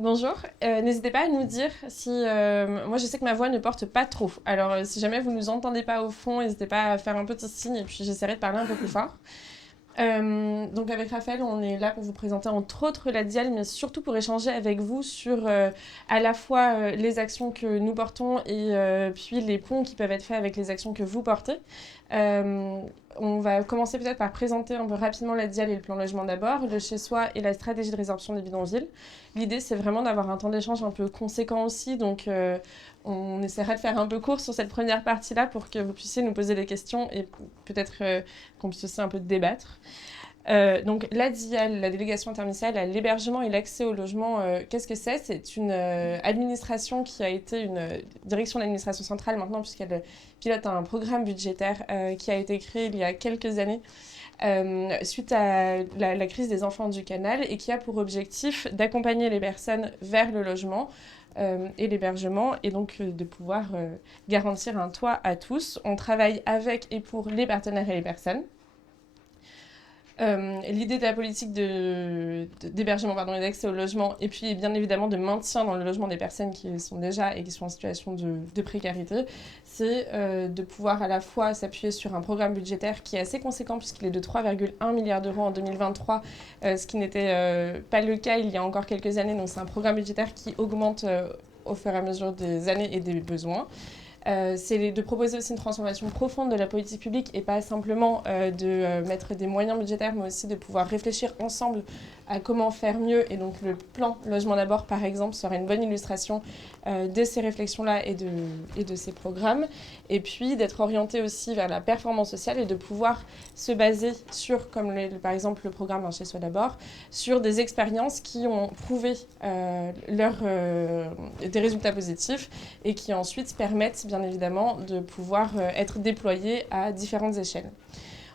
Bonjour, n'hésitez pas à nous dire si... moi je sais que ma voix ne porte pas trop, alors si jamais vous ne nous entendez pas au fond, n'hésitez pas à faire un petit signe et puis j'essaierai de parler un peu plus fort. Donc avec Raphaël, on est là pour vous présenter entre autres la DIAL, mais surtout pour échanger avec vous sur à la fois les actions que nous portons et puis les ponts qui peuvent être faits avec les actions que vous portez. Euh, on va commencer peut-être par présenter un peu rapidement la DIAL et le plan logement d'abord, le chez-soi et la stratégie de résorption des bidonvilles. L'idée, c'est vraiment d'avoir un temps d'échange un peu conséquent aussi, donc on essaiera de faire un peu court sur cette première partie-là pour que vous puissiez nous poser des questions et peut-être qu'on puisse aussi un peu débattre. Donc la DIAL, la délégation interministérielle à l'hébergement et l'accès au logement, qu'est-ce que c'est? C'est une administration qui a été une direction d'administration centrale maintenant puisqu'elle pilote un programme budgétaire qui a été créé il y a quelques années suite à la crise des enfants du canal et qui a pour objectif d'accompagner les personnes vers le logement et l'hébergement et donc de pouvoir garantir un toit à tous. On travaille avec et pour les partenaires et les personnes. L'idée de la politique d'hébergement et d'accès au logement, et puis bien évidemment de maintien dans le logement des personnes qui sont déjà et qui sont en situation de précarité, c'est de pouvoir à la fois s'appuyer sur un programme budgétaire qui est assez conséquent puisqu'il est de 3,1 milliards d'euros en 2023, ce qui n'était pas le cas il y a encore quelques années. Donc c'est un programme budgétaire qui augmente au fur et à mesure des années et des besoins. C'est de proposer aussi une transformation profonde de la politique publique et pas simplement de mettre des moyens budgétaires, mais aussi de pouvoir réfléchir ensemble à comment faire mieux. Et donc le plan Logement d'abord, par exemple, serait une bonne illustration de ces réflexions-là et de ces programmes. Et puis d'être orienté aussi vers la performance sociale et de pouvoir se baser sur, comme par exemple le programme Chez Soi d'abord, sur des expériences qui ont prouvé des résultats positifs et qui ensuite permettent bien évidemment de pouvoir être déployés à différentes échelles.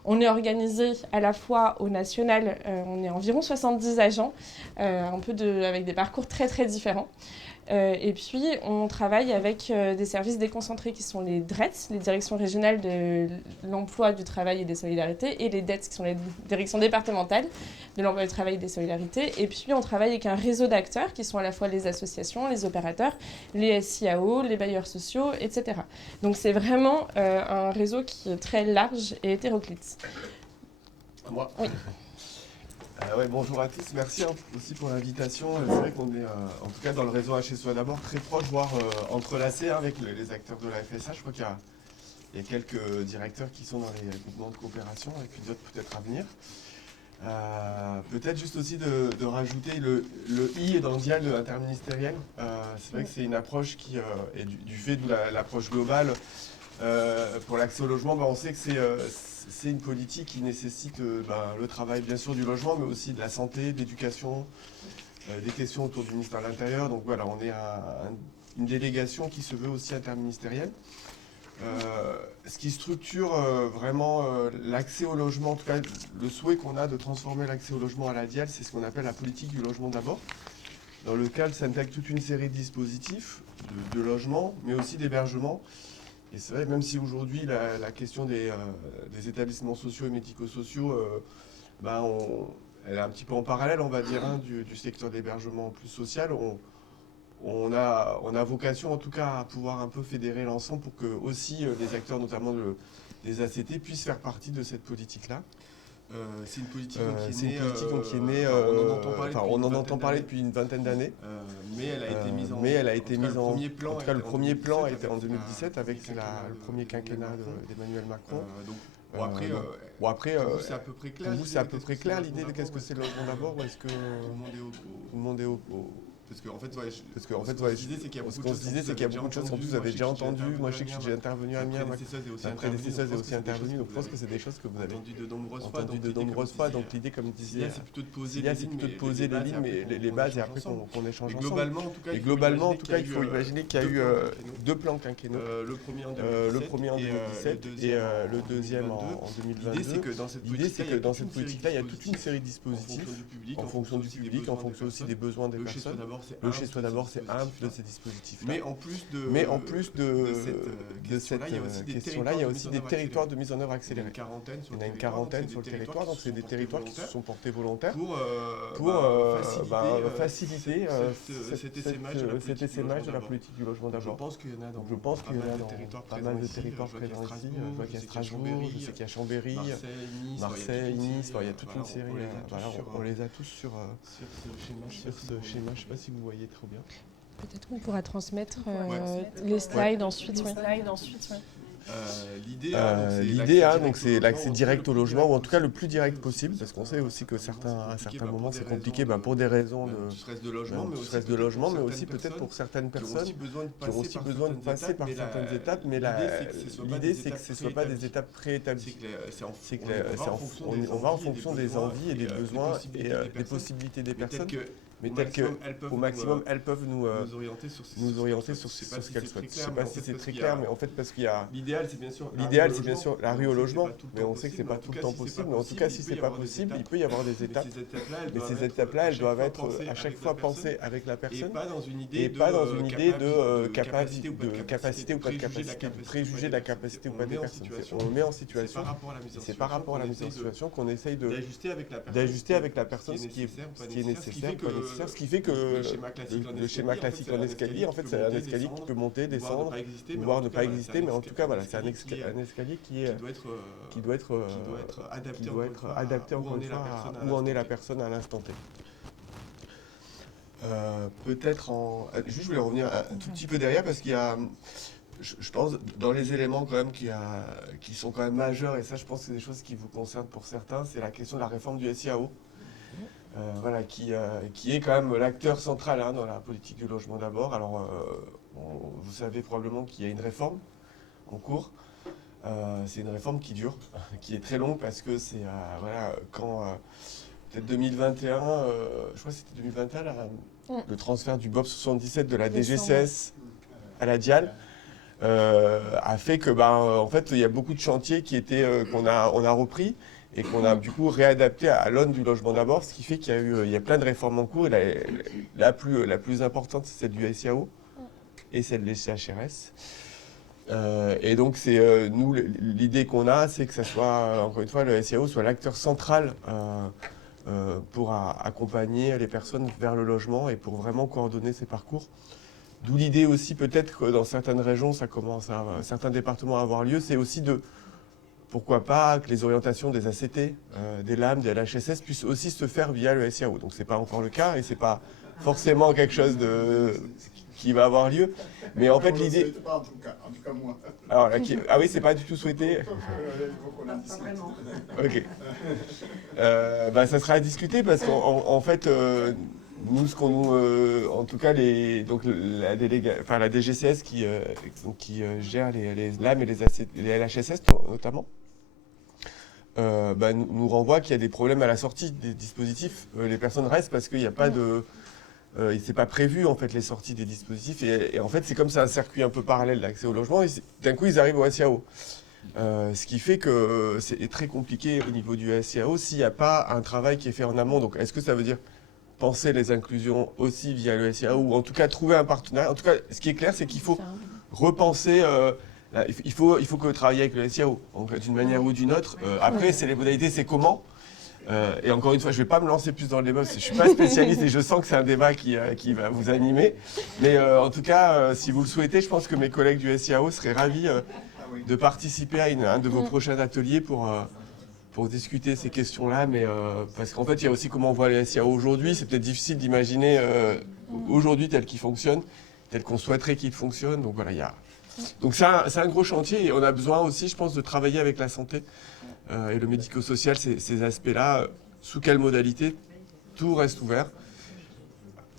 On est organisé à la fois au national, on est environ 70 agents, avec des parcours très très différents. Et puis, on travaille avec des services déconcentrés qui sont les DRETS, les directions régionales de l'emploi, du travail et des solidarités, et les DETS, qui sont les directions départementales de l'emploi, du travail et des solidarités. Et puis, on travaille avec un réseau d'acteurs qui sont à la fois les associations, les opérateurs, les SIAO, les bailleurs sociaux, etc. Donc, c'est vraiment un réseau qui est très large et hétéroclite. Moi. Oui. Ouais, bonjour à tous, merci aussi pour l'invitation. C'est vrai qu'on est, en tout cas dans le réseau Chez Soi d'abord, très proche, voire entrelacé avec les acteurs de la FSA. Je crois qu'il y a quelques directeurs qui sont dans les groupements de coopération, et puis d'autres peut-être à venir. Peut-être juste aussi de rajouter le I dans le dial interministériel. C'est vrai que c'est une approche qui est du fait de l'approche globale pour l'accès au logement. On sait que c'est une politique qui nécessite le travail bien sûr du logement, mais aussi de la santé, de l'éducation, des questions autour du ministère de l'Intérieur. Donc voilà, on est une délégation qui se veut aussi interministérielle. Ce qui structure vraiment l'accès au logement, en tout cas le souhait qu'on a de transformer l'accès au logement à la DIAL, c'est ce qu'on appelle la politique du logement d'abord, dans lequel s'intègre toute une série de dispositifs de logement, mais aussi d'hébergement. Et c'est vrai, même si aujourd'hui la question des établissements sociaux et médico-sociaux, elle est un petit peu en parallèle, on va dire, du secteur d'hébergement plus social, on a vocation en tout cas à pouvoir un peu fédérer l'ensemble pour que aussi les acteurs, notamment des ACT, puissent faire partie de cette politique-là. C'est une politique qui est née, on en entend parler depuis une vingtaine d'années. Mais elle a été mise en, mais elle a été mise en, en tout cas le premier plan a été en 2017 avec le premier quinquennat d'Emmanuel Macron. Après, pour vous, c'est à peu près clair. Pour vous, c'est à peu près clair l'idée de qu'est-ce que c'est le logement d'abord, ou est-ce que tout le monde est au Parce qu'en fait, l'idée c'est qu'il y a beaucoup de choses que vous avez déjà entendues. Moi, je sais que j'ai intervenu à Amiens, ma prédécesseuse est aussi intervenue, donc je pense que c'est des choses que vous avez entendues de nombreuses fois. Donc l'idée, comme disait, c'est plutôt de poser les lignes, mais les bases, et après qu'on échange ensemble. Et globalement, en tout cas, il faut imaginer qu'il y a eu deux plans quinquennaux. Le premier en 2017 et le deuxième en 2022. L'idée, c'est que dans cette politique-là, il y a toute une série de dispositifs en fonction du public, en fonction aussi des besoins des personnes. d'abord, c'est un de ces dispositifs-là. Mais en plus de cette question-là, il y a aussi des territoires de mise en œuvre accélérée. Il y en a une quarantaine sur le territoire, donc c'est des territoires qui se sont portés volontaires pour faciliter cet essaimage de la politique du logement d'abord. Je pense qu'il y en a dans pas mal de territoires présents ici. Je vois qu'il y a Strasbourg, je sais qu'il y a Chambéry, Marseille, Nice, il y a toute une série. On les a tous sur ce schéma. Je ne sais pas si vous voyez trop bien. Peut-être qu'on pourra transmettre les slides ensuite. L'idée, c'est l'accès direct au logement, ou en tout cas le plus direct possible, parce qu'on sait aussi que à un certain moment, c'est compliqué pour des raisons de stress de logement, mais aussi peut-être pour certaines personnes qui ont aussi besoin de passer par certaines étapes, mais l'idée, c'est que ce ne soit pas des étapes préétablies. On va en fonction des envies et des besoins et des possibilités des personnes. Mais telles qu'au maximum, elles peuvent nous orienter sur ce qu'elles souhaitent. Je ne sais pas si c'est très clair, mais en fait, parce qu'il y a... L'idéal, c'est bien sûr la rue au logement, mais on sait que ce n'est pas tout le temps possible. Mais en tout cas, si ce n'est pas possible, il peut y avoir des étapes. Mais ces étapes-là, elles doivent être à chaque fois pensées avec la personne, et pas dans une idée de capacité ou pas de capacité, de préjuger de la capacité ou pas des personnes. On le met en situation, c'est par rapport à la mise en situation qu'on essaye d'ajuster avec la personne ce qui est nécessaire. Ce qui fait que le schéma classique en escalier, en fait, c'est un escalier qui peut monter, descendre, voire ne pas exister, mais en tout cas, voilà, c'est un escalier qui doit être adapté encore une fois à où en est la personne à l'instant T. Juste, je voulais revenir un tout petit peu derrière, parce qu'il y a, je pense, dans les éléments quand même qui sont quand même majeurs, et ça, je pense que c'est des choses qui vous concernent pour certains, c'est la question de la réforme du SIAO. Qui est quand même l'acteur central dans la politique du logement d'abord. Alors, vous savez probablement qu'il y a une réforme en cours. C'est une réforme qui dure, qui est très longue, parce que c'est quand peut-être 2021, je crois que c'était 2021, le transfert du BOP 77 de la DGCS à la DIAL a fait que, en fait, il y a beaucoup de chantiers qu'on a repris, et qu'on a du coup réadapté à l'aune du logement d'abord, ce qui fait qu'il y a plein de réformes en cours. Et la plus importante, c'est celle du SIAO et celle des CHRS. Et donc, nous, l'idée qu'on a, c'est que ça soit, encore une fois, le SIAO soit l'acteur central pour accompagner les personnes vers le logement et pour vraiment coordonner ces parcours. D'où l'idée aussi, peut-être que dans certaines régions, certains départements à avoir lieu, c'est aussi pourquoi pas que les orientations des ACT, des LAM, des LHSS puissent aussi se faire via le SIAO. Donc ce n'est pas encore le cas et ce n'est pas forcément quelque chose qui va avoir lieu. Mais en fait l'idée... En tout cas moi. Alors, ah oui, c'est pas du tout souhaité. Pas vraiment. Ok. Ça sera à discuter, parce qu'en fait... nous, en tout cas, la DGCS qui gère les LAM et les LHSS notamment, nous renvoie qu'il y a des problèmes à la sortie des dispositifs. Les personnes restent parce qu'il n'y a pas c'est pas prévu en fait les sorties des dispositifs, et en fait c'est comme c'est un circuit un peu parallèle d'accès au logement, et d'un coup ils arrivent au SIAO. Ce qui fait que c'est très compliqué au niveau du SIAO s'il n'y a pas un travail qui est fait en amont. Donc est-ce que ça veut dire penser les inclusions aussi via le SIAO, ou en tout cas trouver un partenariat? En tout cas, ce qui est clair, c'est qu'il faut repenser, il faut que travailler avec le SIAO, d'une manière ou d'une autre. Après, c'est les modalités, c'est comment. Et encore une fois, je ne vais pas me lancer plus dans le débat, parce que je ne suis pas spécialiste et je sens que c'est un débat qui va vous animer. Mais en tout cas, si vous le souhaitez, je pense que mes collègues du SIAO seraient ravis de participer à un de vos prochains ateliers pour discuter ces questions-là, mais parce qu'en fait, il y a aussi comment on voit les SIAO aujourd'hui. C'est peut-être difficile d'imaginer aujourd'hui tel qu'ils fonctionnent, tel qu'on souhaiterait qu'ils fonctionnent. Donc voilà, donc c'est un gros chantier, et on a besoin aussi, je pense, de travailler avec la santé et le médico-social, ces aspects-là. Sous quelle modalité? Tout reste ouvert.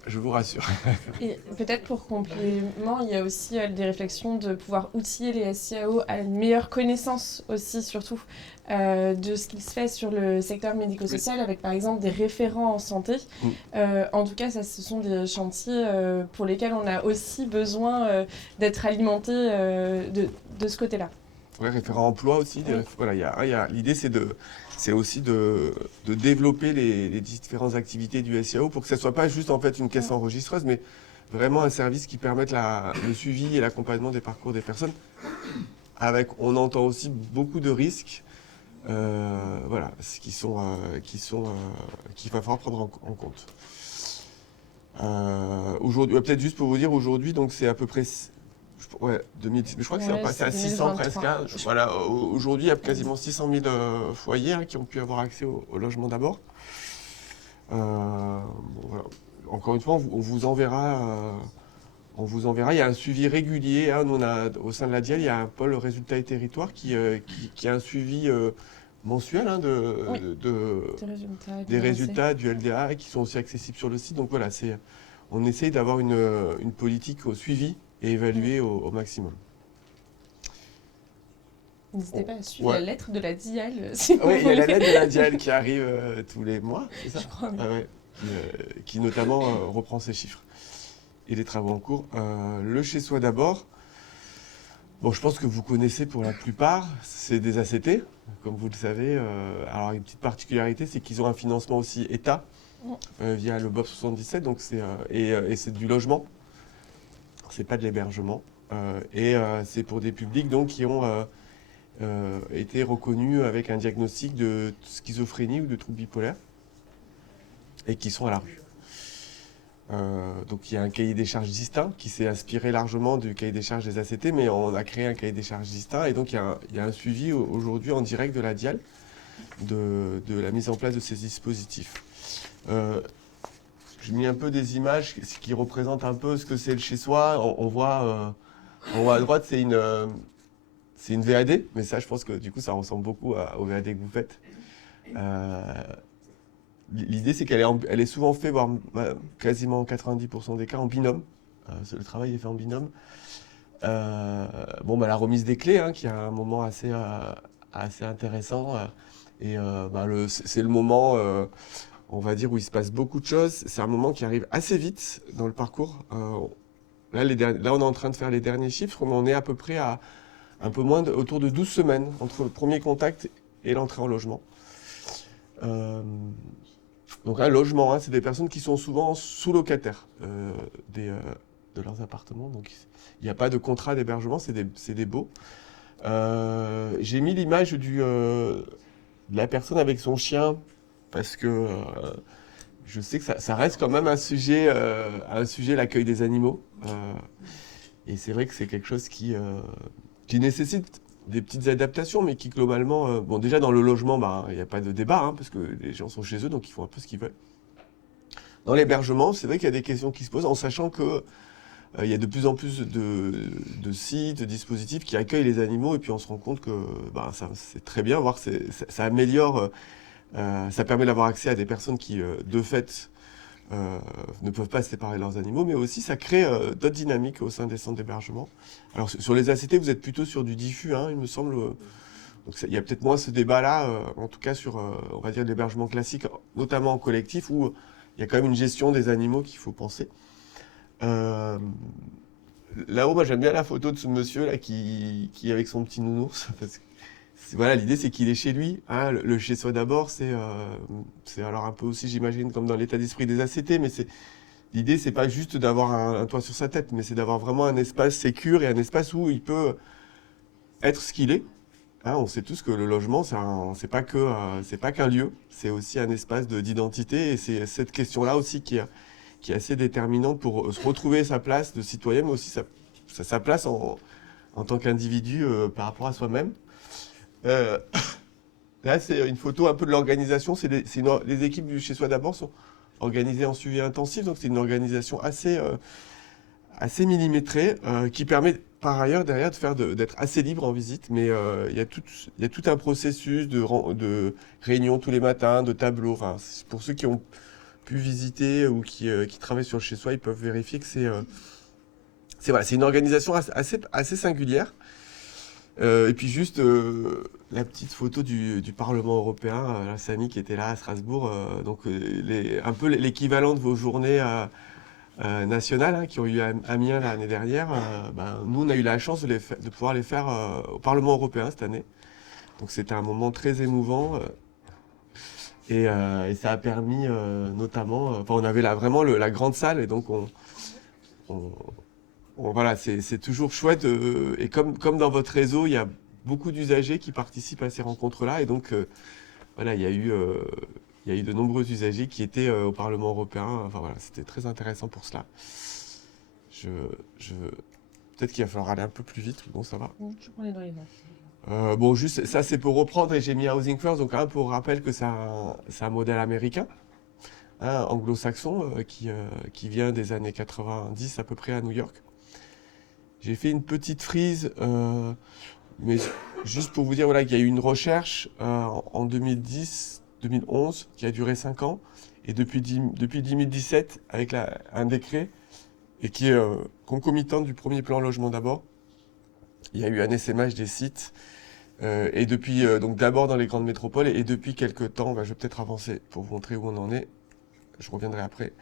Je vous rassure. Et peut-être pour complément, il y a aussi des réflexions de pouvoir outiller les SIAO à une meilleure connaissance aussi, surtout, de ce qui se fait sur le secteur médico-social, avec par exemple des référents en santé. En tout cas, ce sont des chantiers pour lesquels on a aussi besoin d'être alimenté de ce côté-là. Oui, référent emploi aussi. Voilà, l'idée, c'est c'est aussi de développer les différentes activités du SIAO pour que ça ne soit pas juste en fait une caisse enregistreuse, mais vraiment un service qui permette le suivi et l'accompagnement des parcours des personnes. On entend aussi beaucoup de risques, voilà, qu'il va falloir prendre en compte. Aujourd'hui, peut-être juste pour vous dire, aujourd'hui, donc c'est à peu près, ouais, 2010, mais je crois que c'est passé à 600 presque. Hein. Voilà, aujourd'hui, il y a quasiment 600 000 foyers qui ont pu avoir accès au logement d'abord. Bon, voilà. Encore une fois, on vous enverra. Il y a un suivi régulier. Hein. Nous, au sein de la DIAL, il y a un pôle résultats et territoires qui a un suivi mensuel des résultats du LDA qui sont aussi accessibles sur le site. Donc voilà, on essaye d'avoir une politique au suivi et évaluée au maximum. N'hésitez pas à suivre la lettre de la DIAL. Oui, il y a la lettre de la DIAL qui arrive tous les mois, c'est ça ? Je crois, oui. Qui notamment reprend ces chiffres et les travaux en cours. Le chez soi d'abord, bon, je pense que vous connaissez pour la plupart, c'est des ACT, comme vous le savez. Alors une petite particularité, c'est qu'ils ont un financement aussi État via le BOP 77, donc et c'est du logement, c'est pas de l'hébergement. C'est pour des publics donc, qui ont été reconnus avec un diagnostic de schizophrénie ou de trouble bipolaire et qui sont à la rue. Donc il y a un cahier des charges distinct qui s'est inspiré largement du cahier des charges des ACT, mais on a créé un cahier des charges distinct et donc il y a un suivi aujourd'hui en direct de la DIAL de la mise en place de ces dispositifs. J'ai mis un peu des images qui représentent un peu ce que c'est le chez-soi. On voit en haut à droite, c'est une VAD, mais ça je pense que du coup ça ressemble beaucoup au VAD que vous faites. L'idée, c'est qu'elle est souvent faite, voire quasiment 90% des cas, en binôme. Le travail est fait en binôme. La remise des clés, qui a un moment assez intéressant. C'est le moment, on va dire, où il se passe beaucoup de choses. C'est un moment qui arrive assez vite dans le parcours. Là, on est en train de faire les derniers chiffres, mais on est à peu près à un peu moins autour de 12 semaines entre le premier contact et l'entrée en logement. Donc un logement, c'est des personnes qui sont souvent sous-locataires de leurs appartements. Donc il n'y a pas de contrat d'hébergement, c'est des baux. J'ai mis l'image de la personne avec son chien parce que je sais que ça reste quand même un sujet l'accueil des animaux. Et c'est vrai que c'est quelque chose qui nécessite des petites adaptations, mais qui globalement... déjà dans le logement, il n'y a pas de débat, parce que les gens sont chez eux, donc ils font un peu ce qu'ils veulent. Dans l'hébergement, c'est vrai qu'il y a des questions qui se posent, en sachant que il y a de plus en plus de sites, de dispositifs qui accueillent les animaux, et puis on se rend compte que c'est très bien, voire ça améliore, ça permet d'avoir accès à des personnes qui, de fait, ne peuvent pas se séparer de leurs animaux, mais aussi ça crée d'autres dynamiques au sein des centres d'hébergement. Alors sur les ACT, vous êtes plutôt sur du diffus, il me semble. Donc il y a peut-être moins ce débat-là, en tout cas sur, on va dire, l'hébergement classique, notamment en collectif, où il y a quand même une gestion des animaux qu'il faut penser. Là-haut, moi j'aime bien la photo de ce monsieur là qui est avec son petit nounours. Parce que, voilà, l'idée c'est qu'il est chez lui. Le chez soi d'abord, c'est alors un peu aussi, j'imagine, comme dans l'état d'esprit des ACT, mais l'idée c'est pas juste d'avoir un toit sur sa tête, mais c'est d'avoir vraiment un espace sécure et un espace où il peut être ce qu'il est. On sait tous que le logement, c'est pas qu'un lieu, c'est aussi un espace d'identité, et c'est cette question-là aussi qui est assez déterminante pour se retrouver sa place de citoyen, mais aussi sa place en tant qu'individu par rapport à soi-même. Là, c'est une photo un peu de l'organisation. Les équipes du Chez Soi d'abord sont organisées en suivi intensif, donc c'est une organisation assez millimétrée qui permet par ailleurs derrière d'être assez libre en visite, mais il y a tout un processus de réunions tous les matins, de tableaux. Enfin, pour ceux qui ont pu visiter ou qui travaillent sur le Chez Soi, ils peuvent vérifier que c'est une organisation assez singulière. Et puis juste la petite photo du Parlement européen, la Samy qui était là à Strasbourg, donc un peu l'équivalent de vos journées nationales qui ont eu à Amiens l'année dernière. Nous, on a eu la chance de pouvoir les faire au Parlement européen cette année. Donc c'était un moment très émouvant. Et ça a permis notamment, on avait là vraiment la grande salle, et donc voilà, c'est toujours chouette. Et comme dans votre réseau, il y a beaucoup d'usagers qui participent à ces rencontres-là, et donc voilà, il y a eu de nombreux usagers qui étaient au Parlement européen. Enfin voilà, c'était très intéressant pour cela. Peut-être qu'il va falloir aller un peu plus vite, mais bon, ça va. Je prends les dans les mains. Bon, juste ça, c'est pour reprendre, et j'ai mis Housing First, donc pour rappel que c'est un modèle américain, anglo-saxon, qui vient des années 90 à peu près à New York. J'ai fait une petite frise, mais juste pour vous dire voilà, qu'il y a eu une recherche en 2010-2011 qui a duré 5 ans, et depuis 2017, avec un décret, et qui est concomitant du premier plan logement d'abord, il y a eu un essaimage des sites. Et depuis, donc d'abord dans les grandes métropoles, et depuis quelques temps, je vais peut-être avancer pour vous montrer où on en est, je reviendrai après,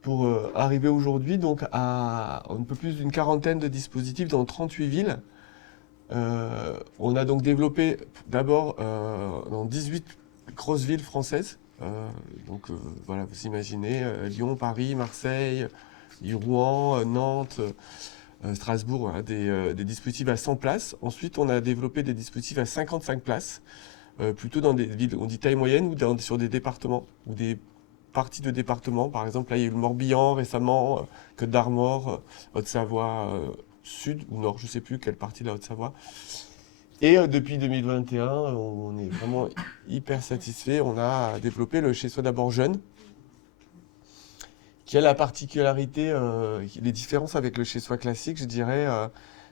pour arriver aujourd'hui donc à un peu plus d'une quarantaine de dispositifs dans 38 villes. On a donc développé d'abord dans 18 grosses villes françaises, voilà, vous imaginez, Lyon, Paris, Marseille, Rouen, Nantes, Strasbourg, hein, des dispositifs à 100 places. Ensuite, on a développé des dispositifs à 55 places, plutôt dans des villes, on dit taille moyenne, ou sur des départements, ou des parties de départements. Par exemple, là, il y a eu le Morbihan récemment, Côte d'Armor, Haute-Savoie Sud ou Nord, je ne sais plus quelle partie de la Haute-Savoie. Et depuis 2021, on est vraiment hyper satisfait. On a développé le Chez Soi d'abord jeune, qui a la particularité, les différences avec le chez-soi classique, je dirais,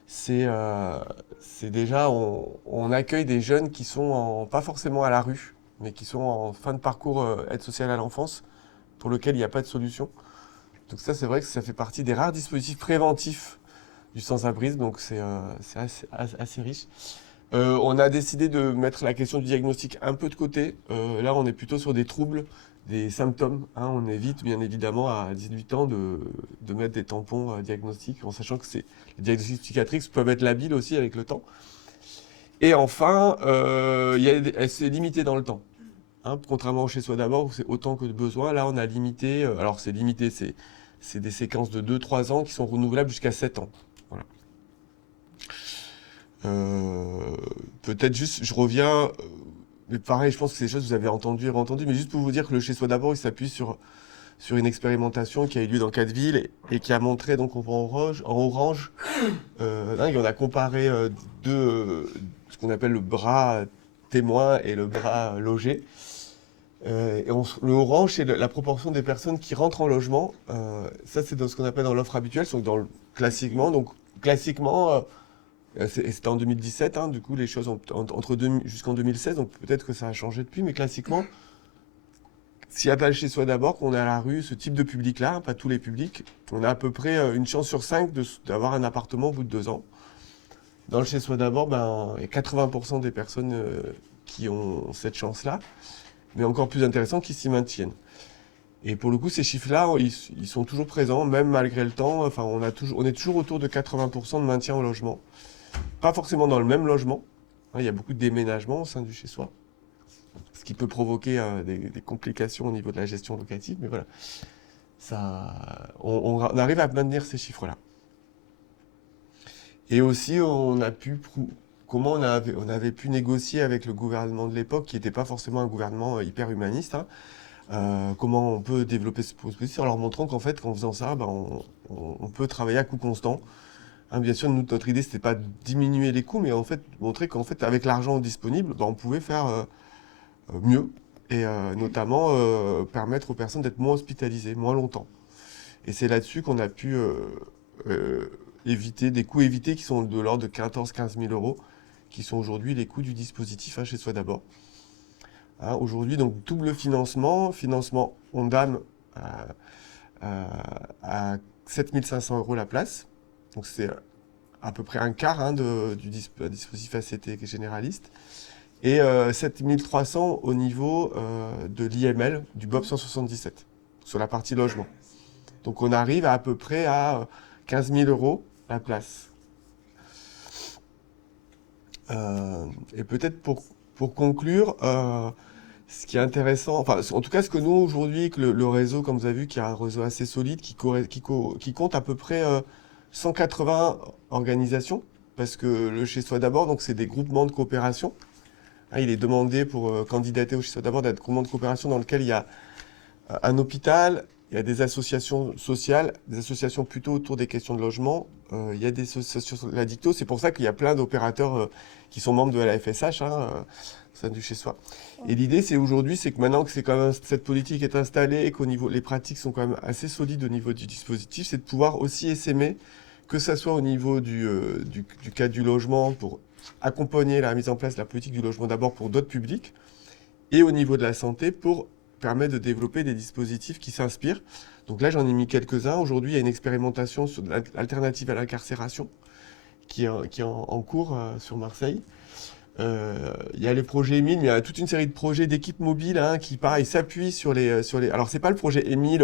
c'est déjà, on accueille des jeunes qui sont pas forcément à la rue, mais qui sont en fin de parcours aide sociale à l'enfance, pour lequel il n'y a pas de solution. Donc ça, c'est vrai que ça fait partie des rares dispositifs préventifs du sans-abrisme, donc c'est assez riche. On a décidé de mettre la question du diagnostic un peu de côté. Là, on est plutôt sur des troubles, des symptômes. On évite bien évidemment à 18 ans de mettre des tampons diagnostiques, en sachant que les diagnostics psychiatriques peuvent être labiles aussi avec le temps. Et enfin, c'est limité dans le temps. Contrairement au Chez Soi d'abord, où c'est autant que de besoin, là on a limité, alors c'est limité, c'est des séquences de 2-3 ans qui sont renouvelables jusqu'à 7 ans. Voilà. Peut-être juste, je reviens, mais pareil, je pense que c'est des choses que vous avez entendues et re-entendues, mais juste pour vous dire que le Chez Soi d'abord, il s'appuie sur une expérimentation qui a eu lieu dans 4 villes et qui a montré, donc on voit en orange, on a comparé ce qu'on appelle le bras témoin et le bras logé. Le orange, c'est la proportion des personnes qui rentrent en logement. Ça, c'est dans ce qu'on appelle dans l'offre habituelle, classiquement. Donc, classiquement, c'était en 2017, du coup, les choses jusqu'en 2016, donc peut-être que ça a changé depuis, mais classiquement, s'il n'y a pas le Chez Soi d'abord, qu'on est à la rue, ce type de public-là, pas tous les publics, on a à peu près une chance sur 5 d'avoir un appartement au bout de 2 ans. Dans le Chez Soi d'abord, il y a 80% des personnes qui ont cette chance-là, mais encore plus intéressant, qui s'y maintiennent. Et pour le coup, ces chiffres-là, ils sont toujours présents, même malgré le temps. Enfin, on est toujours autour de 80% de maintien au logement. Pas forcément dans le même logement. Il y a beaucoup de déménagements au sein du chez-soi, ce qui peut provoquer des complications au niveau de la gestion locative. Mais voilà, on arrive à maintenir ces chiffres-là. Et aussi, comment on avait pu négocier avec le gouvernement de l'époque, qui n'était pas forcément un gouvernement hyper humaniste, comment on peut développer ce dispositif en leur montrant qu'en fait, qu'en faisant ça, on peut travailler à coût constant. Bien sûr, notre idée, c'était pas de diminuer les coûts, mais en fait, montrer qu'en fait, avec l'argent disponible, on pouvait faire mieux, et notamment permettre aux personnes d'être moins hospitalisées, moins longtemps. Et c'est là-dessus qu'on a pu éviter des coûts évités qui sont de l'ordre de 14-15 000 euros, qui sont aujourd'hui les coûts du dispositif Chez Soi d'abord. Aujourd'hui, donc double financement Ondam à 7 500 euros la place. Donc c'est à peu près un quart du dispositif ACT généraliste. Et 7 300 au niveau de l'IML, du BOP 177, sur la partie logement. Donc on arrive à peu près à 15 000 euros la place. Et peut-être pour conclure, Ce qui est intéressant, enfin, en tout cas, ce que nous, aujourd'hui, que le réseau, comme vous avez vu, qui est un réseau assez solide, qui compte à peu près 180 organisations, parce que le Chez Soi d'abord, donc c'est des groupements de coopération. Hein, il est demandé pour candidater au Chez Soi d'abord d'être groupement de coopération dans lequel il y a un hôpital, il y a des associations sociales, des associations plutôt autour des questions de logement, il y a des associations de la dicto, c'est pour ça qu'il y a plein d'opérateurs qui sont membres de la FSH, au sein du Chez Soi. Et l'idée, c'est aujourd'hui, c'est que maintenant que c'est quand même, cette politique est installée et qu'au niveau, les pratiques sont quand même assez solides au niveau du dispositif, c'est de pouvoir aussi essaimer, que ce soit au niveau du cadre du logement, pour accompagner la mise en place de la politique du logement d'abord pour d'autres publics, et au niveau de la santé, pour permettre de développer des dispositifs qui s'inspirent. Donc là, j'en ai mis quelques-uns. Aujourd'hui, il y a une expérimentation sur l'alternative à l'incarcération qui est en cours sur Marseille. Il y a les projets Émile, mais il y a toute une série de projets d'équipes mobiles qui, pareil, s'appuient sur les... Alors, c'est pas le projet Émile,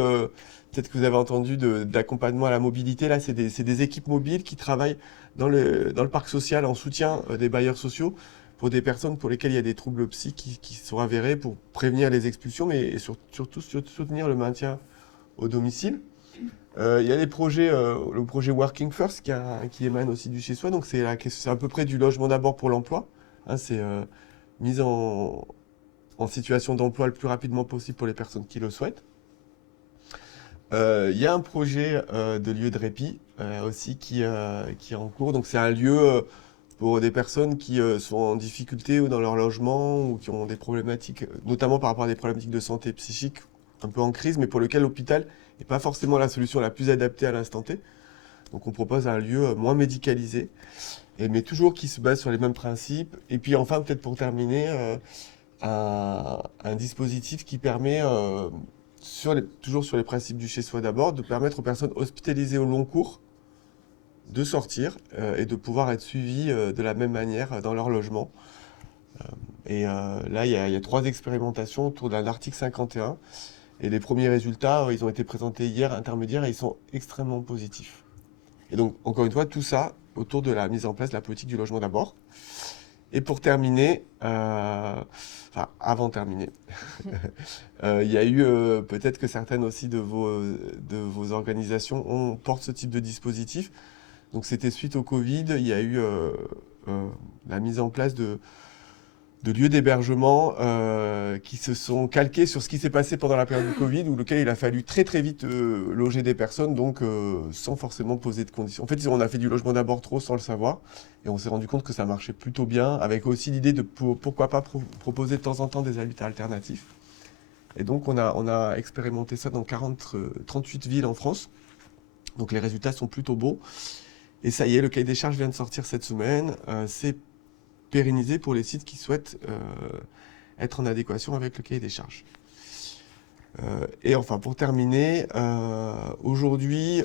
peut-être que vous avez entendu, d'accompagnement à la mobilité. Là, c'est des équipes mobiles qui travaillent dans le parc social en soutien des bailleurs sociaux pour des personnes pour lesquelles il y a des troubles psy qui sont avérés, pour prévenir les expulsions, mais surtout soutenir le maintien au domicile. Il y a des projets, le projet Working First qui émane aussi du Chez Soi, donc c'est à peu près du logement d'abord pour l'emploi. C'est mise en situation d'emploi le plus rapidement possible pour les personnes qui le souhaitent. Il y a un projet de lieu de répit aussi qui est en cours. Donc c'est un lieu pour des personnes qui sont en difficulté ou dans leur logement ou qui ont des problématiques, notamment par rapport à des problématiques de santé psychique un peu en crise, mais pour lequel l'hôpital n'est pas forcément la solution la plus adaptée à l'instant T. Donc on propose un lieu moins médicalisé, mais toujours qui se base sur les mêmes principes. Et puis enfin, peut-être pour terminer, un dispositif qui permet, toujours sur les principes du Chez Soi d'abord, de permettre aux personnes hospitalisées au long cours de sortir et de pouvoir être suivies de la même manière dans leur logement. Là, il y a 3 expérimentations autour d'un article 51. Et les premiers résultats, ils ont été présentés hier, intermédiaires, et ils sont extrêmement positifs. Et donc, encore une fois, tout ça autour de la mise en place de la politique du logement d'abord. Et pour terminer, avant de terminer, il y a eu, peut-être que certaines aussi de vos organisations portent ce type de dispositif. Donc c'était suite au Covid, il y a eu la mise en place de lieux d'hébergement qui se sont calqués sur ce qui s'est passé pendant la période du Covid, où lequel il a fallu très très vite loger des personnes, donc sans forcément poser de conditions. En fait, on a fait du logement d'abord trop sans le savoir, et on s'est rendu compte que ça marchait plutôt bien, avec aussi l'idée de pourquoi pas proposer de temps en temps des habitats alternatifs. Et donc on a expérimenté ça dans 38 villes en France, donc les résultats sont plutôt beaux. Et ça y est, le cahier des charges vient de sortir cette semaine. C'est pérennisé pour les sites qui souhaitent être en adéquation avec le cahier des charges. Et enfin, pour terminer, aujourd'hui,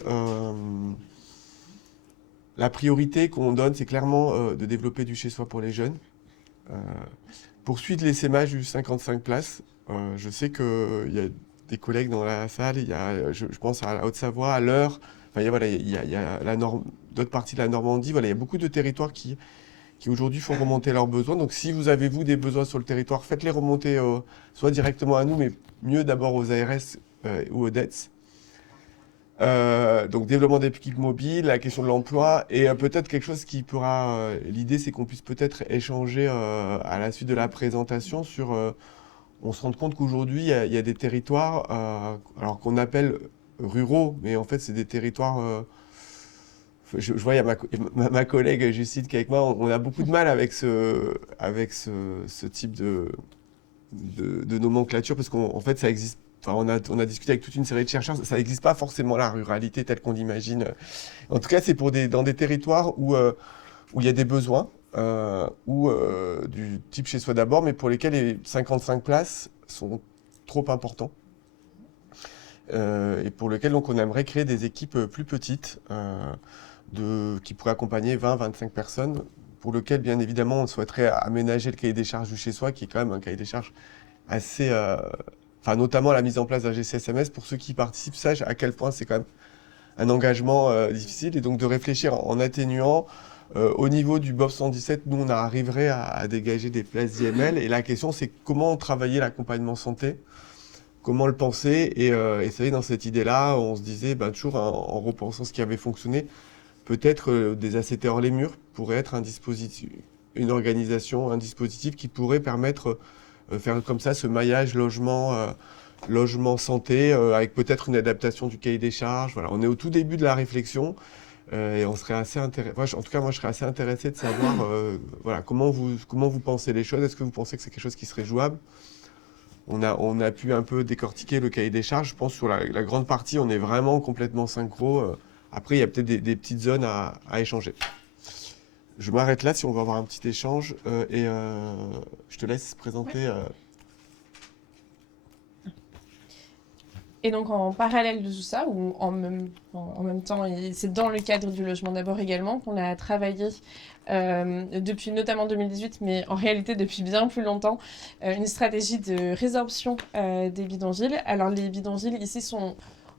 la priorité qu'on donne, c'est clairement de développer du Chez Soi pour les jeunes. Poursuivre l'essaimage du 55 places. Je sais qu'il y a des collègues dans la salle, je pense à la Haute-Savoie, à l'Eure. Enfin, il y a d'autres parties de la Normandie. Voilà, il y a beaucoup de territoires qui aujourd'hui font remonter leurs besoins. Donc si vous avez, des besoins sur le territoire, faites-les remonter soit directement à nous, mais mieux d'abord aux ARS ou aux DETS. Donc développement d'équipes mobiles, la question de l'emploi, et peut-être quelque chose qui pourra... l'idée, c'est qu'on puisse peut-être échanger à la suite de la présentation sur... on se rend compte qu'aujourd'hui, il y a des territoires alors qu'on appelle ruraux, mais en fait, c'est des territoires... Je vois, il y a ma collègue Justine qui est avec moi, on a beaucoup de mal avec ce type de nomenclature, parce qu'en fait, ça existe. Enfin, on a discuté avec toute une série de chercheurs, ça n'existe pas forcément la ruralité telle qu'on l'imagine. En tout cas, c'est dans des territoires où il y a des besoins, du type Chez Soi d'abord, mais pour lesquels les 55 places sont trop importants. Et pour lesquels donc, on aimerait créer des équipes plus petites, qui pourraient accompagner 20-25 personnes, pour lequel, bien évidemment, on souhaiterait aménager le cahier des charges du Chez Soi, qui est quand même un cahier des charges assez... notamment la mise en place d'un GCSMS, pour ceux qui participent, sachent à quel point c'est quand même un engagement difficile, et donc de réfléchir en atténuant Au niveau du BOF 117, nous, on arriverait à dégager des places d'IML. Et la question, c'est comment travailler l'accompagnement santé, comment le penser. Et c'est vrai, dans cette idée-là, on se disait, toujours en repensant ce qui avait fonctionné, peut-être des ACT hors les murs pourrait être un dispositif, une organisation, un dispositif qui pourrait permettre faire comme ça ce maillage logement santé, avec peut-être une adaptation du cahier des charges. Voilà, on est au tout début de la réflexion. Et on serait assez intéressé. En tout cas, moi, je serais assez intéressé de savoir voilà, comment vous pensez les choses. Est-ce que vous pensez que c'est quelque chose qui serait jouable ? On a pu un peu décortiquer le cahier des charges. Je pense que sur la grande partie, on est vraiment complètement synchro. Après, il y a peut-être des petites zones à échanger. Je m'arrête là si on va avoir un petit échange. Et je te laisse présenter. Ouais. Et donc, en parallèle de tout ça, ou en même temps, et c'est dans le cadre du logement d'abord également, qu'on a travaillé depuis notamment 2018, mais en réalité depuis bien plus longtemps, une stratégie de résorption des bidonvilles. Alors, les bidonvilles ici sont,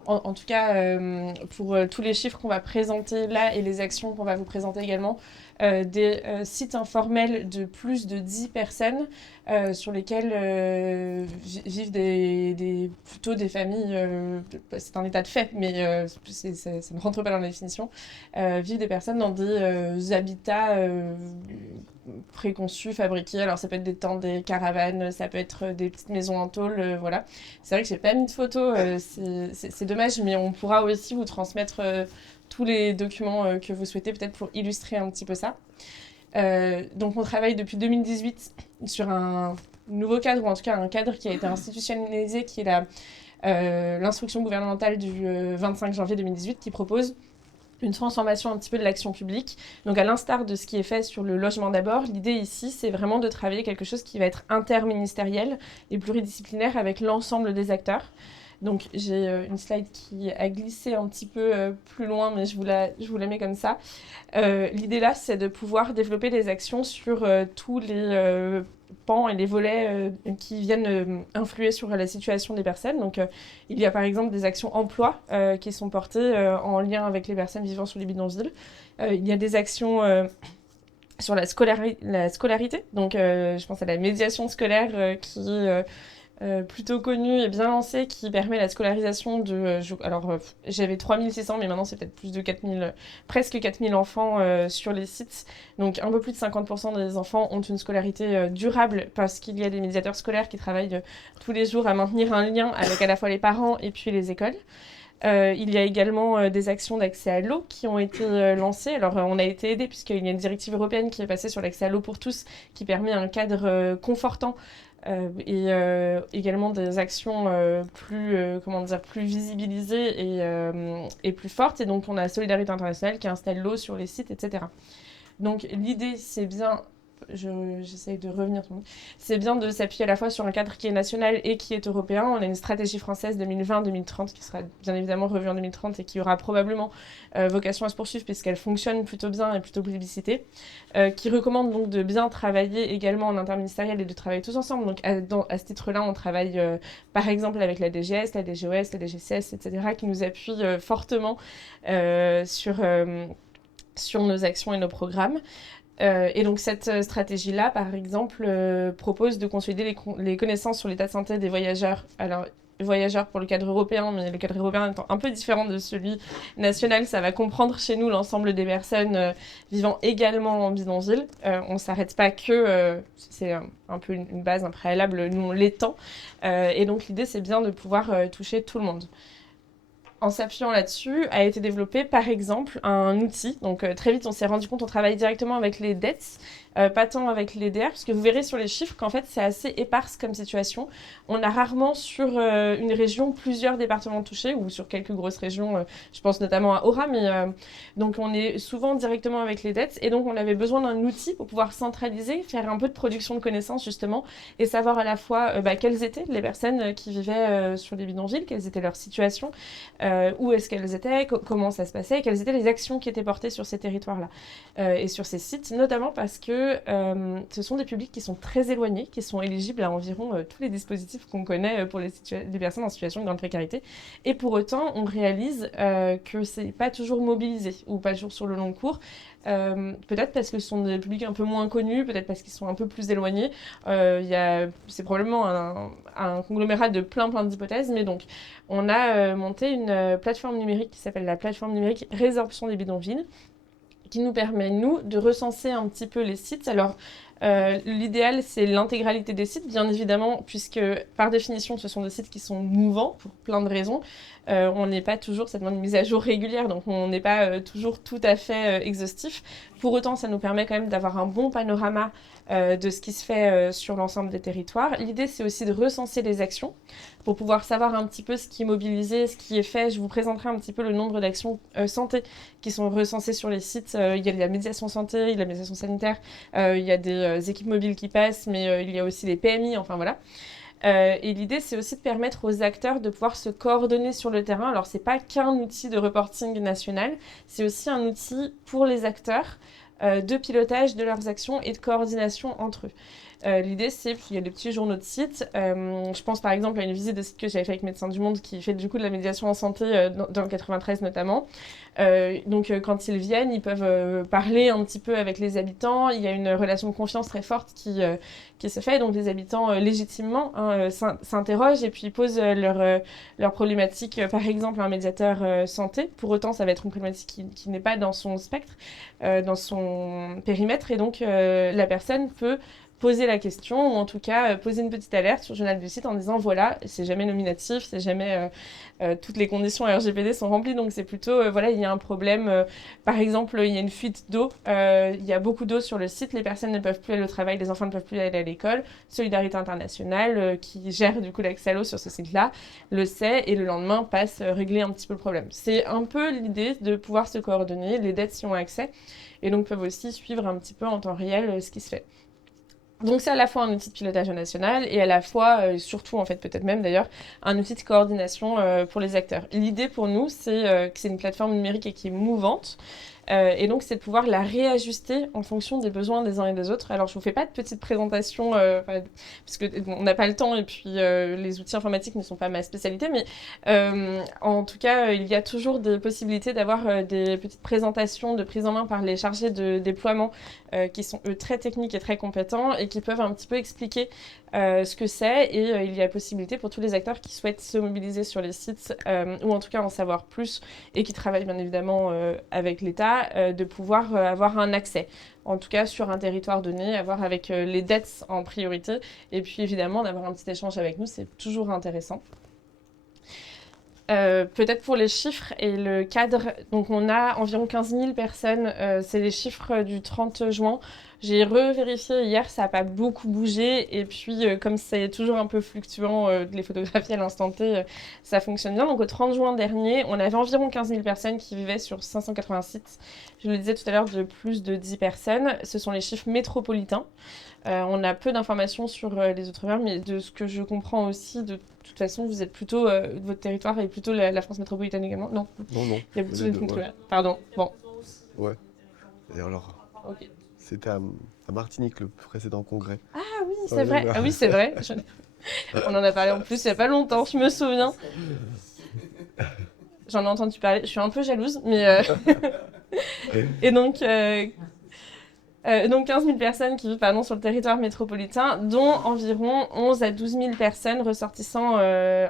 en tout cas, pour tous les chiffres qu'on va présenter là et les actions qu'on va vous présenter également, des sites informels de plus de 10 personnes sur lesquels vivent plutôt des familles, c'est un état de fait, mais ça ne rentre pas dans la définition, vivent des personnes dans des habitats préconçus, fabriqués. Alors ça peut être des tentes, des caravanes, ça peut être des petites maisons en tôle, voilà. C'est vrai que j'ai pas mis de photos, c'est dommage, mais on pourra aussi vous transmettre tous les documents que vous souhaitez, peut-être pour illustrer un petit peu ça. Donc on travaille depuis 2018 sur un nouveau cadre, ou en tout cas un cadre qui a été institutionnalisé, qui est l'instruction gouvernementale du 25 janvier 2018, qui propose une transformation un petit peu de l'action publique. Donc à l'instar de ce qui est fait sur le logement d'abord, l'idée ici, c'est vraiment de travailler quelque chose qui va être interministériel et pluridisciplinaire avec l'ensemble des acteurs. Donc j'ai une slide qui a glissé un petit peu plus loin, mais je vous la mets comme ça. L'idée là, c'est de pouvoir développer des actions sur tous les pans et les volets qui viennent influer sur la situation des personnes. Donc il y a par exemple des actions emploi qui sont portées en lien avec les personnes vivant sur les bidonvilles. Il y a des actions sur la scolarité. Donc je pense à la médiation scolaire qui plutôt connue et bien lancée, qui permet la scolarisation de... j'avais 3600, mais maintenant c'est peut-être plus de 4000, presque 4000 enfants sur les sites. Donc un peu plus de 50% des enfants ont une scolarité durable, parce qu'il y a des médiateurs scolaires qui travaillent tous les jours à maintenir un lien avec à la fois les parents et puis les écoles. Il y a également des actions d'accès à l'eau qui ont été lancées. Alors, on a été aidé puisqu'il y a une directive européenne qui est passée sur l'accès à l'eau pour tous, qui permet un cadre confortant et également des actions plus visibilisées et plus fortes. Et donc, on a Solidarité Internationale qui installe l'eau sur les sites, etc. Donc, l'idée, c'est bien... J'essaye de revenir. C'est bien de s'appuyer à la fois sur un cadre qui est national et qui est européen. On a une stratégie française 2020-2030 qui sera bien évidemment revue en 2030 et qui aura probablement vocation à se poursuivre puisqu'elle fonctionne plutôt bien et plutôt plébiscitée, qui recommande donc de bien travailler également en interministériel et de travailler tous ensemble. Donc à ce titre-là, on travaille par exemple avec la DGS, la DGOS, la DGCS, etc., qui nous appuient fortement sur nos actions et nos programmes. Et donc cette stratégie-là, par exemple, propose de consolider les connaissances sur l'état de santé des voyageurs. Alors, voyageurs pour le cadre européen, mais le cadre européen étant un peu différent de celui national, ça va comprendre chez nous l'ensemble des personnes vivant également en bidonville. On ne s'arrête pas que... c'est un peu une base, un préalable, nous on l'étend. Et donc l'idée, c'est bien de pouvoir toucher tout le monde. En s'appuyant là-dessus, a été développé par exemple un outil. Donc très vite, on s'est rendu compte, on travaille directement avec les DETS, pas tant avec les DR, parce que vous verrez sur les chiffres qu'en fait, c'est assez éparse comme situation. On a rarement sur une région plusieurs départements touchés, ou sur quelques grosses régions, je pense notamment à Aura, mais donc on est souvent directement avec les DETS, et donc on avait besoin d'un outil pour pouvoir centraliser, faire un peu de production de connaissances justement, et savoir à la fois quelles étaient les personnes qui vivaient sur les bidonvilles, quelles étaient leurs situations, où est-ce qu'elles étaient, comment ça se passait, et quelles étaient les actions qui étaient portées sur ces territoires-là et sur ces sites, notamment parce que que ce sont des publics qui sont très éloignés, qui sont éligibles à environ tous les dispositifs qu'on connaît pour les personnes en situation de grande précarité. Et pour autant, on réalise que c'est pas toujours mobilisé ou pas toujours sur le long cours. Peut-être parce que ce sont des publics un peu moins connus, peut-être parce qu'ils sont un peu plus éloignés. C'est probablement un conglomérat de plein d'hypothèses, mais donc on a monté une plateforme numérique qui s'appelle la plateforme numérique Résorption des bidonvilles, qui nous permet, nous, de recenser un petit peu les sites. Alors, l'idéal, c'est l'intégralité des sites, bien évidemment, puisque par définition, ce sont des sites qui sont mouvants pour plein de raisons. On n'est pas toujours, ça demande une mise à jour régulière, donc on n'est pas toujours tout à fait exhaustif. Pour autant, ça nous permet quand même d'avoir un bon panorama de ce qui se fait sur l'ensemble des territoires. L'idée, c'est aussi de recenser les actions pour pouvoir savoir un petit peu ce qui est mobilisé, ce qui est fait. Je vous présenterai un petit peu le nombre d'actions santé qui sont recensées sur les sites. Il y a la médiation santé, il y a la médiation sanitaire, il y a des équipes mobiles qui passent, mais il y a aussi les PMI, enfin voilà. Et l'idée, c'est aussi de permettre aux acteurs de pouvoir se coordonner sur le terrain. Alors, c'est pas qu'un outil de reporting national, c'est aussi un outil pour les acteurs de pilotage de leurs actions et de coordination entre eux. L'idée, c'est qu'il y a des petits journaux de sites. Je pense par exemple à une visite de site que j'avais fait avec Médecins du Monde qui fait du coup de la médiation en santé dans le 93 notamment. Donc quand ils viennent, ils peuvent parler un petit peu avec les habitants. Il y a une relation de confiance très forte qui se fait. Donc les habitants légitimement s'interrogent et puis posent leurs problématiques, par exemple à un médiateur santé. Pour autant, ça va être une problématique qui n'est pas dans son spectre, dans son périmètre. Et donc la personne peut poser la question, ou en tout cas poser une petite alerte sur le journal du site en disant voilà, c'est jamais nominatif, c'est jamais toutes les conditions RGPD sont remplies, donc c'est plutôt voilà, il y a un problème, par exemple il y a une fuite d'eau, il y a beaucoup d'eau sur le site, les personnes ne peuvent plus aller au travail, les enfants ne peuvent plus aller à l'école. Solidarité Internationale qui gère du coup l'accès à l'eau sur ce site-là le sait et le lendemain passe régler un petit peu le problème. C'est un peu l'idée de pouvoir se coordonner, les dettes y ont accès et donc peuvent aussi suivre un petit peu en temps réel ce qui se fait. Donc c'est à la fois un outil de pilotage national et à la fois, surtout en fait peut-être même d'ailleurs, un outil de coordination pour les acteurs. L'idée pour nous, c'est que c'est une plateforme numérique et qui est mouvante. Et donc, c'est de pouvoir la réajuster en fonction des besoins des uns et des autres. Alors, je ne vous fais pas de petite présentation, parce qu'on n'a pas le temps et puis les outils informatiques ne sont pas ma spécialité, mais en tout cas, il y a toujours des possibilités d'avoir des petites présentations de prise en main par les chargés de déploiement qui sont, eux, très techniques et très compétents et qui peuvent un petit peu expliquer ce que c'est. Et il y a possibilité pour tous les acteurs qui souhaitent se mobiliser sur les sites ou en tout cas en savoir plus et qui travaillent bien évidemment avec l'État, de pouvoir avoir un accès, en tout cas sur un territoire donné, avoir avec les dettes en priorité, et puis évidemment d'avoir un petit échange avec nous, c'est toujours intéressant. Peut-être pour les chiffres et le cadre, donc on a environ 15 000 personnes, c'est les chiffres du 30 juin. J'ai revérifié hier, ça n'a pas beaucoup bougé, et puis comme c'est toujours un peu fluctuant de les photographier à l'instant T, ça fonctionne bien. Donc au 30 juin dernier, on avait environ 15 000 personnes qui vivaient sur 580 sites. Je le disais tout à l'heure, de plus de 10 personnes. Ce sont les chiffres métropolitains. On a peu d'informations sur les Outre-mer, mais de ce que je comprends aussi, de toute façon, vous êtes plutôt, votre territoire est plutôt la France métropolitaine également. Non. Non. Il y a plutôt une ouais. Pardon. Bon. Ouais. Et alors, okay. C'était à Martinique le précédent congrès. Ah oui, c'est vrai. Ah oui, c'est vrai. On en a parlé en plus il n'y a pas longtemps, je me souviens. J'en ai entendu parler. Je suis un peu jalouse, mais... Et donc 15 000 personnes qui vivent sur le territoire métropolitain, dont environ 11 à 12 000 personnes ressortissant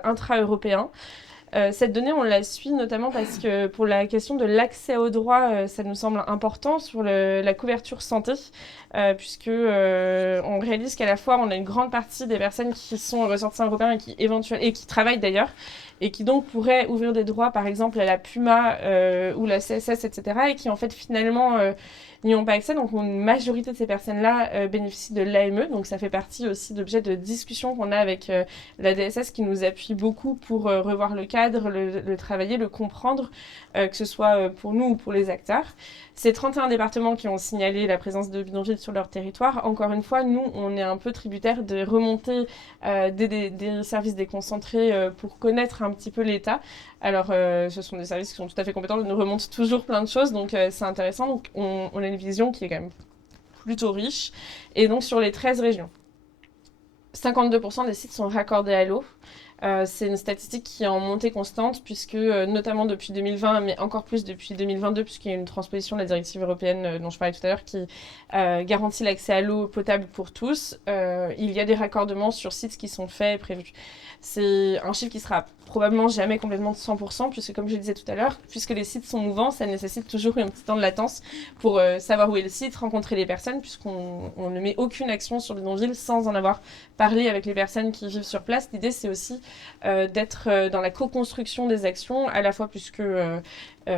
intra-européens. Cette donnée, on la suit notamment parce que pour la question de l'accès aux droits, ça nous semble important sur la couverture santé, puisque on réalise qu'à la fois, on a une grande partie des personnes qui sont ressortissants européens et qui travaillent d'ailleurs, et qui donc pourraient ouvrir des droits, par exemple, à la PUMA ou la CSS, etc., et qui en fait finalement n'y ont pas accès. Donc une majorité de ces personnes-là bénéficient de l'AME, donc ça fait partie aussi d'objets de discussion qu'on a avec la DSS qui nous appuie beaucoup pour revoir le cadre, le travailler, le comprendre, que ce soit pour nous ou pour les acteurs. Ces 31 départements qui ont signalé la présence de bidonvilles sur leur territoire, encore une fois, nous, on est un peu tributaires de remontées des services déconcentrés pour connaître un petit peu l'état. Alors, ce sont des services qui sont tout à fait compétents, ils nous remontent toujours plein de choses, donc c'est intéressant. Donc, on a une vision qui est quand même plutôt riche. Et donc sur les 13 régions, 52% des sites sont raccordés à l'eau. C'est une statistique qui est en montée constante, puisque notamment depuis 2020, mais encore plus depuis 2022, puisqu'il y a une transposition de la directive européenne dont je parlais tout à l'heure, qui garantit l'accès à l'eau potable pour tous. Il y a des raccordements sur sites qui sont faits et prévus. C'est un chiffre qui sera probablement jamais complètement de 100%, puisque comme je le disais tout à l'heure, puisque les sites sont mouvants, ça nécessite toujours un petit temps de latence pour savoir où est le site, rencontrer les personnes, puisqu'on ne met aucune action sur bidonville sans en avoir parlé avec les personnes qui vivent sur place. L'idée, c'est aussi d'être dans la co-construction des actions, à la fois puisque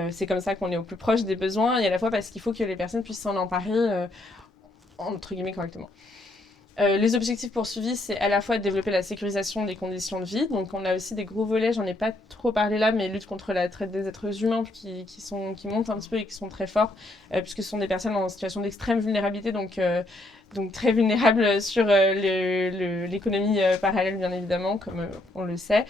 c'est comme ça qu'on est au plus proche des besoins, et à la fois parce qu'il faut que les personnes puissent s'en emparer entre guillemets correctement. Les objectifs poursuivis, c'est à la fois de développer la sécurisation des conditions de vie. Donc on a aussi des gros volets, j'en ai pas trop parlé là, mais lutte contre la traite des êtres humains qui montent un petit peu et qui sont très forts, puisque ce sont des personnes en situation d'extrême vulnérabilité, donc très vulnérables sur l'économie parallèle, bien évidemment, comme on le sait.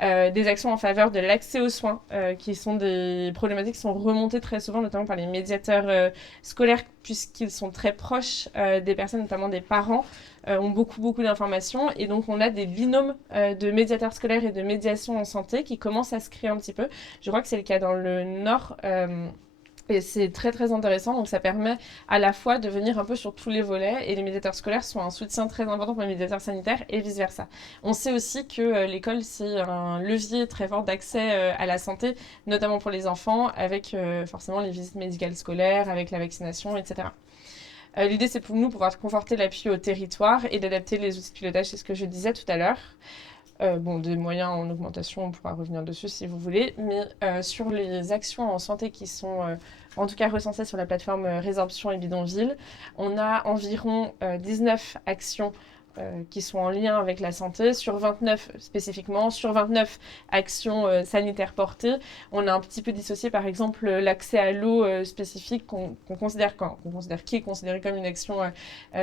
Des actions en faveur de l'accès aux soins, qui sont des problématiques qui sont remontées très souvent, notamment par les médiateurs scolaires, puisqu'ils sont très proches des personnes, notamment des parents, ont beaucoup d'informations. Et donc, on a des binômes de médiateurs scolaires et de médiation en santé qui commencent à se créer un petit peu. Je crois que c'est le cas dans le Nord. Et c'est très intéressant, donc ça permet à la fois de venir un peu sur tous les volets, et les médiateurs scolaires sont un soutien très important pour les médiateurs sanitaires et vice-versa. On sait aussi que l'école, c'est un levier très fort d'accès à la santé, notamment pour les enfants, avec forcément les visites médicales scolaires, avec la vaccination, etc. L'idée, c'est pour nous pouvoir conforter l'appui au territoire et d'adapter les outils de pilotage, c'est ce que je disais tout à l'heure. Des moyens en augmentation, on pourra revenir dessus si vous voulez, mais sur les actions en santé qui sont en tout cas recensées sur la plateforme Résorption et Bidonville, on a environ 19 actions qui sont en lien avec la santé, sur 29 spécifiquement, sur 29 actions sanitaires portées. On a un petit peu dissocié par exemple l'accès à l'eau spécifique qu'on considère qui est considéré comme une action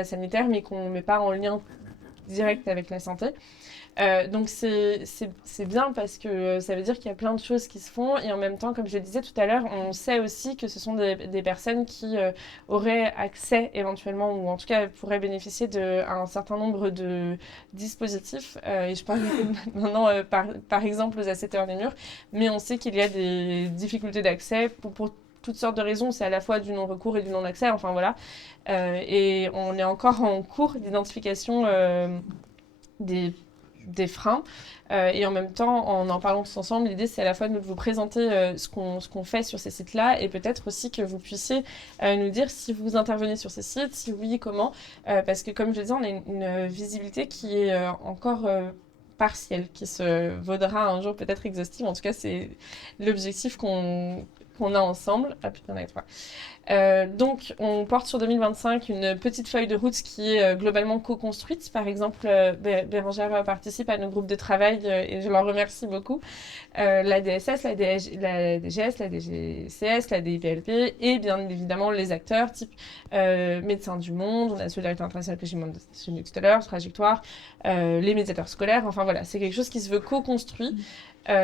sanitaire, mais qu'on ne met pas en lien direct avec la santé. Donc c'est bien parce que ça veut dire qu'il y a plein de choses qui se font, et en même temps, comme je le disais tout à l'heure, on sait aussi que ce sont des personnes qui auraient accès éventuellement, ou en tout cas pourraient bénéficier d'un certain nombre de dispositifs, et je parle maintenant par exemple aux ACT hors des murs, mais on sait qu'il y a des difficultés d'accès pour toutes sortes de raisons, c'est à la fois du non-recours et du non-accès, enfin voilà, et on est encore en cours d'identification des freins, et en même temps, en parlant tous ensemble, l'idée c'est à la fois de vous présenter ce qu'on fait sur ces sites-là, et peut-être aussi que vous puissiez nous dire si vous intervenez sur ces sites, si oui, comment, parce que comme je le disais, on a une visibilité qui est encore partielle, qui se vaudra un jour peut-être exhaustive. En tout cas, c'est l'objectif qu'on a ensemble. Ah putain, on a trois. Donc, on porte sur 2025 une petite feuille de route qui est globalement co-construite. Par exemple, Bérangère participe à nos groupes de travail et je l'en remercie beaucoup. La DSS, la DGS, la DGCS, la DIPLP et bien évidemment les acteurs type Médecins du Monde, on a Solidarité Internationale que j'ai mentionné tout à l'heure, Trajectoire, les médiateurs scolaires. Enfin voilà, c'est quelque chose qui se veut co-construit.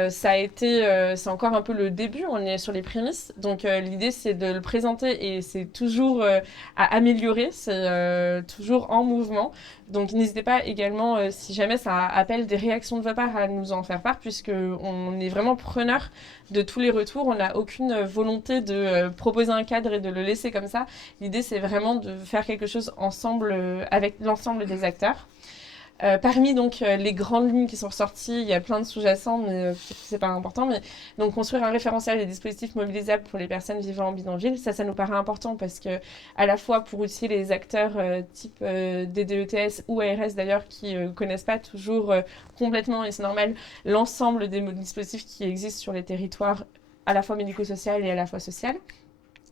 C'est encore un peu le début, on est sur les prémices, donc l'idée c'est de le présenter et c'est toujours à améliorer, c'est toujours en mouvement, donc n'hésitez pas également, si jamais ça appelle des réactions de votre part, à nous en faire part, puisqu'on est vraiment preneur de tous les retours, on n'a aucune volonté de proposer un cadre et de le laisser comme ça, l'idée c'est vraiment de faire quelque chose ensemble avec l'ensemble des acteurs. Parmi donc les grandes lignes qui sont ressorties, il y a plein de sous-jacents, mais c'est pas important. Mais donc construire un référentiel des dispositifs mobilisables pour les personnes vivant en bidonville, ça nous paraît important parce que à la fois pour outiller les acteurs type DDETS ou ARS d'ailleurs qui connaissent pas toujours complètement, et c'est normal, l'ensemble des dispositifs qui existent sur les territoires à la fois médico-social et à la fois social.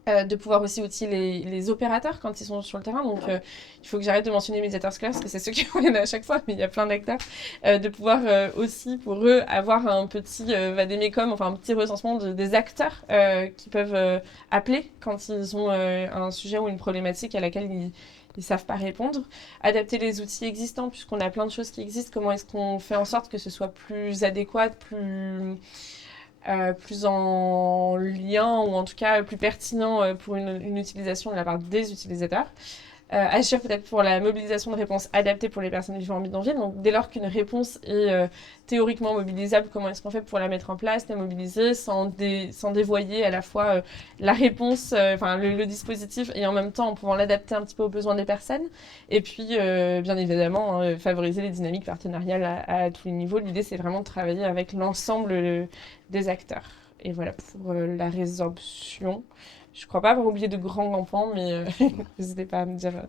De pouvoir aussi outiller les opérateurs quand ils sont sur le terrain. Donc, il faut que j'arrête de mentionner les médiateurs scolaires parce que c'est ceux qui reviennent à chaque fois, mais il y a plein d'acteurs. De pouvoir aussi, pour eux, avoir un petit vadémécum, enfin un petit recensement des acteurs qui peuvent appeler quand ils ont un sujet ou une problématique à laquelle ils savent pas répondre. Adapter les outils existants, puisqu'on a plein de choses qui existent. Comment est-ce qu'on fait en sorte que ce soit plus adéquat, plus en lien ou en tout cas plus pertinent pour une utilisation de la part des utilisateurs. agir peut-être pour la mobilisation de réponses adaptées pour les personnes vivant en bidonville. Donc, dès lors qu'une réponse est théoriquement mobilisable, comment est-ce qu'on fait pour la mettre en place, la mobiliser, sans dévoyer à la fois la réponse, le dispositif, et en même temps en pouvant l'adapter un petit peu aux besoins des personnes. Et puis, bien évidemment, favoriser les dynamiques partenariales à tous les niveaux. L'idée, c'est vraiment de travailler avec l'ensemble des acteurs. Et voilà pour la résorption. Je crois pas avoir oublié de grands pans, mais n'hésitez pas à me dire